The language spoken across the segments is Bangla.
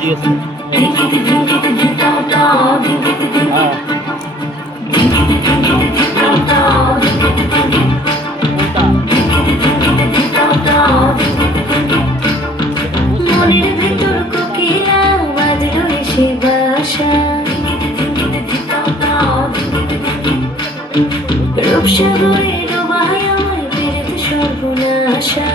দিয়েছে। মনের ভেতর কোকিলা বাঁধল এসে বাসা, রূপসাগরে ডোবায় আমায় পেরেছে সর্বনাশা।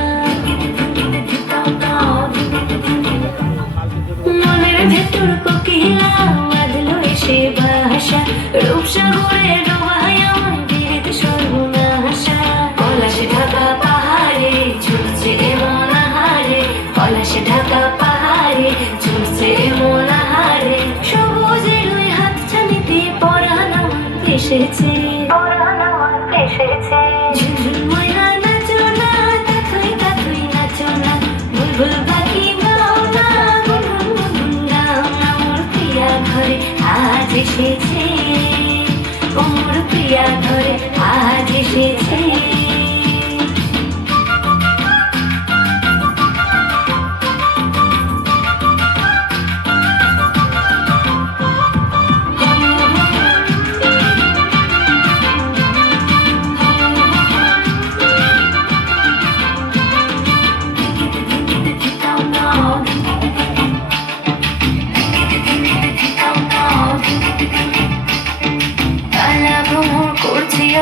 মনের ভেতর কোকিলা বাঁধল এসে বাসা, রূপসাগরে ডোবায় আমায় পেরেছে সর্বনাশা। পলাশে ঢাকা পাহাড়ে ঝুলছে মন হারে, পলাশে ঢাকা পাহাড়ে ঝুলছে মন হারে। সবুজের ওই হাত ছানিতে পরাণ আমার এসেছে, ঝুনঝুন ময়না নাচো না, তাথই তাথই নাচো না, বুলবুল পাখি গাও না, গুনগুন গুনগুন গাও না। মোর প্রিয়া ঘরে আজ এসেছে, ও মোর প্রিয়া ঘরে আজ এসেছে।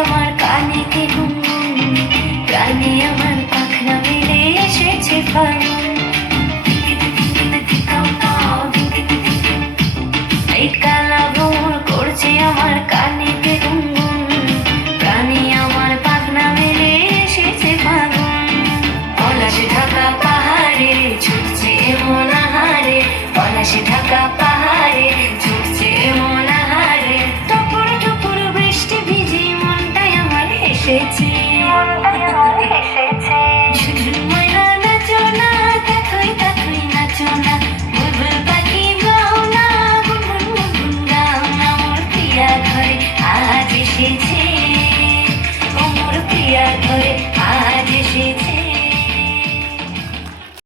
আমার কানেতে গুনগুন, প্রাণে আমার পাখনা মেলে এসেছে ফাগুন। এই কালা ভ্রমর করছে আমার কানেতে গুনগুন, প্রাণে আমার পাখনা মেলে এসেছে ফাগুন। পলাশে ঢাকা পাহাড়ে ছুটছে মন হারে, পলাশে ঢাকা পাহাড়ে ছুটছে মন হারে। টুপুর টুপুর বৃষ্টি ভিজে মনটাই আমার এসেছে,